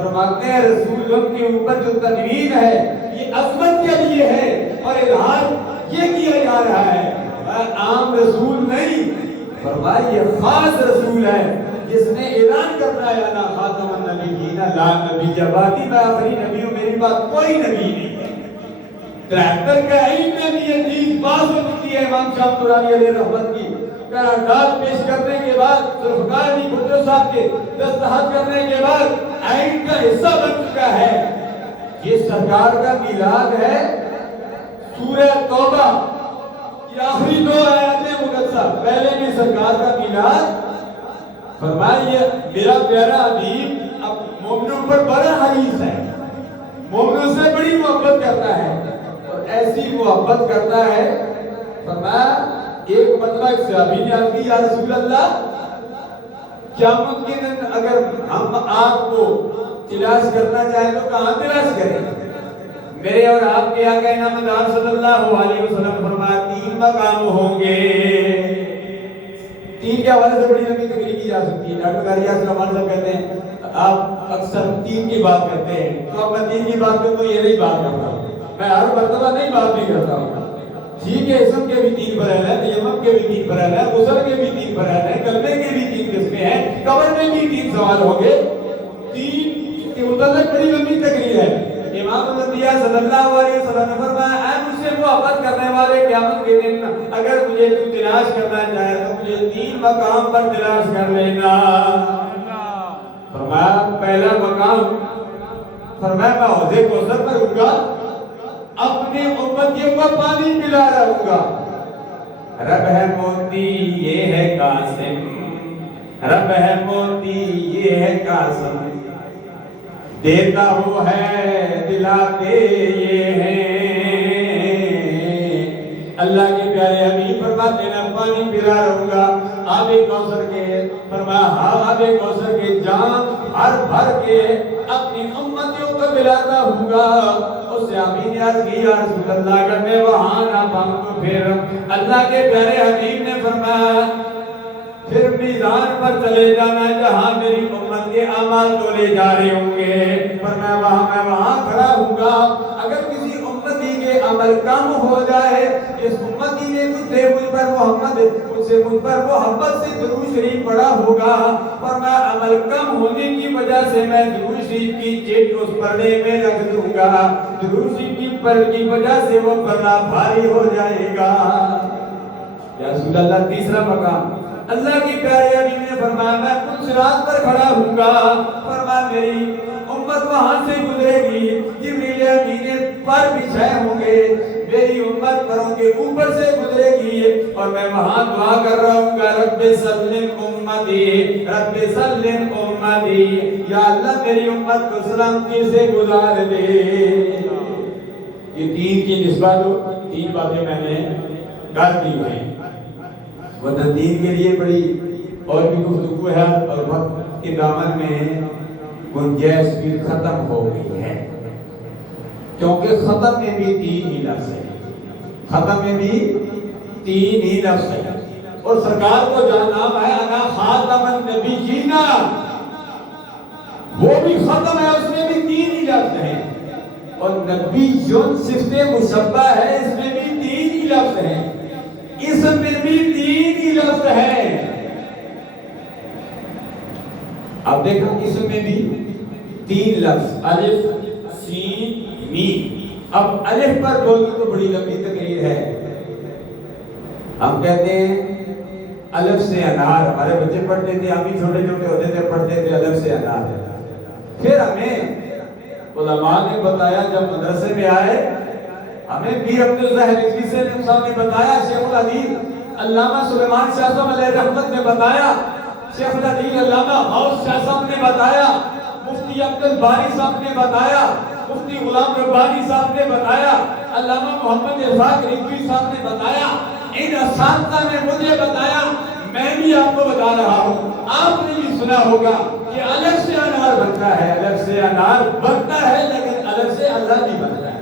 فرماتے ہیں رسولوں کے اوپر جو تنوین ہے یہ عظمت کے لیے ہے اور اظہار یہ کیا جا رہا ہے، عام رسول نہیں، فرمایا یہ خاص رسول ہے جس نے اعلان کرنا ہے انا خاتم النبیین لا نبی بعدی، میں آخری نبی ہوں، میری بات کوئی نبی نہیں ہے۔ 73 کا علم میں بھی یہ چیز باز ہو چکی ہے۔ امام شاہ درانی علیہ رحمت کی قرارداد پیش کرنے کے بعد، ذوالفقار علی بھٹو صاحب کے دستخط کرنے کے بعد آئین کا حصہ بن چکا ہے۔ یہ سرکار کا میلاد ہے، سورہ توبہ کی آخری 2 آیاتیں مقدسہ، پہلے میں سرکار کا میلاد، فرمایا یہ میرا پیارا حبیب اب مومنوں پر بڑا حریص ہے، مومنوں سے بڑی محبت کرتا ہے اور ایسی محبت کرتا ہے۔ فرمایا ایک مرتبہ ایک صحابی نے عرض کی یا رسول اللہ قیامت کے دن اگر ہم آپ کو تلاش کرنا چاہیں تو کہاں تلاش کریں؟ میرے اور آپ کے آقا نامدار صلی اللہ علیہ وسلم فرمایا 3 مقام ہوں گے۔ 3 کے حوالے سے بڑی لمبی تقریر کی جا سکتی ہے، ڈاکٹر قاری یاسر رحمان صاحب کہتے ہیں آپ اکثر 3 کی بات کرتے ہیں، تو اب میں 3 کی بات کروں تو یہ نہیں بات کرتا، میں ہر مرتبہ نہیں بات نہیں کرتا ہوں۔ ٹھیک ہے، اسم کے بھی 3 فرائض ہیں، تیمم کے بھی 3 فرائض ہیں، غسل کے بھی 3 فرائض ہیں، کلمے کے بھی 3 قسمیں ہیں، قبر میں بھی 3 سوال ہوں گے۔ 3 کے متعلق بڑی لمبی تقریر ہے۔ امام الانبیاء صلی اللہ علیہ وسلم نے فرمایا اے مجھ سے محبت کرنے والے قیامت کے دن اگر مجھے تو تلاش کرنا چاہے تو مجھے 3 مقام پر تلاش کر لینا۔ فرمایا پہلا مقام، فرمایا میں حوض کوثر پر ہوں گا، اپنے امتیوں کو پانی پلا رہوں گا۔ رب ہے موتی یہ ہے قاسم، رب ہے موتی یہ ہے قاسم، دیتا وہ ہے دلاتے یہ ہیں۔ اللہ کے پیارے حبیب فرماتے ہیں پانی پلا رہوں گا آب کوثر کے، فرمایا ہاں آب کوثر کے جام بھر بھر کے اپنی امتیوں کو پلاتا ہوں گا۔ اس سے صحابی نے عرض کی یا رسول اللہ اگر میں وہاں نہ پاؤں تو پھر اللہ کے پیارے حبیب نے فرمایا پھر میزان پر چلے جانا جہاں میری امت کے اعمال تولے جا رہے ہوں گے، پر میں وہاں کھڑا ہوں گا۔ اگر کسی امتی کے عمل کم ہو جائے، اس امتی نے مجھ پر محمد مجھ سے مجھ پر محبت سے درود شریف پڑھا ہوگا، پر میں عمل کم ہونے کی وجہ سے میں درود شریف کی چٹ اس پردے میں رکھ دوں گا، درود شریف کی پرد کی وجہ سے وہ پردہ بھاری ہو جائے گا۔ یا رسول اللہ تیسرا مقام، اللہ کی پیارے حبیب نے فرمایا میں پل صراط پر کھڑا ہوں گا، فرمایا میری امت وہاں سے گزرے گی، جبریل امین پر بچھائے ہوں گے، میری امت پروں کے اوپر سے گزرے گی اور میں وہاں دعا کر رہا ہوں گا رب سلم امتی رب سلم امتی، یا اللہ میری امت کو سلامتی سے گزار دے۔ یہ 3 کی نسبت 3 باتیں میں نے کر دی ہیں، وہ دین کے لیے بڑی اور بھی گفتگو ہے اور وقت کے دامن میں گنجائش بھی ختم ہو گئی ہے، کیونکہ ختم میں بھی 3 ہی لفظ ہے، ختم میں بھی 3 ہی لفظ ہے، اور سرکار کو جہاں نام ہے انا خاتم النبیین وہ بھی ختم ہے، اس میں بھی 3 ہی لفظ ہیں، اور نبیون صفت مشبہ ہے، اس میں بھی 3 ہی لفظ ہیں، اس میں بھی 3 ہی لفظ ہے۔ اب دیکھو اس میں بھی 3 لفظ الف سین میم۔ اب الف پر بولوں تو بڑی لمبی تقریر ہے، ہم کہتے ہیں الف سے انار، ہمارے بچے پڑھتے تھے، ہم بھی چھوٹے چھوٹے ہوتے تھے پڑھتے تھے الف سے انار، پھر ہمیں علماء نے بتایا جب مدرسے میں آئے، ہمیں پیر عبدالظاہر رضوی سے صاحب نے بتایا، شیخ الحدیث علامہ سلیمان شاہ صاحب علیہ رحمت نے بتایا، شیخ الحدیث علامہ غوث شاہ صاحب نے بتایا، مفتی عبدالباری صاحب نے بتایا، مفتی غلام ربانی صاحب نے بتایا، علامہ محمد اسحاق رضوی صاحب نے بتایا، ان اساتذہ نے مجھے بتایا، میں بھی آپ کو بتا رہا ہوں، آپ نے بھی سنا ہوگا کہ الف سے انار بنتا ہے، الف سے انار بنتا ہے، لیکن الف سے اللہ نہیں بنتا۔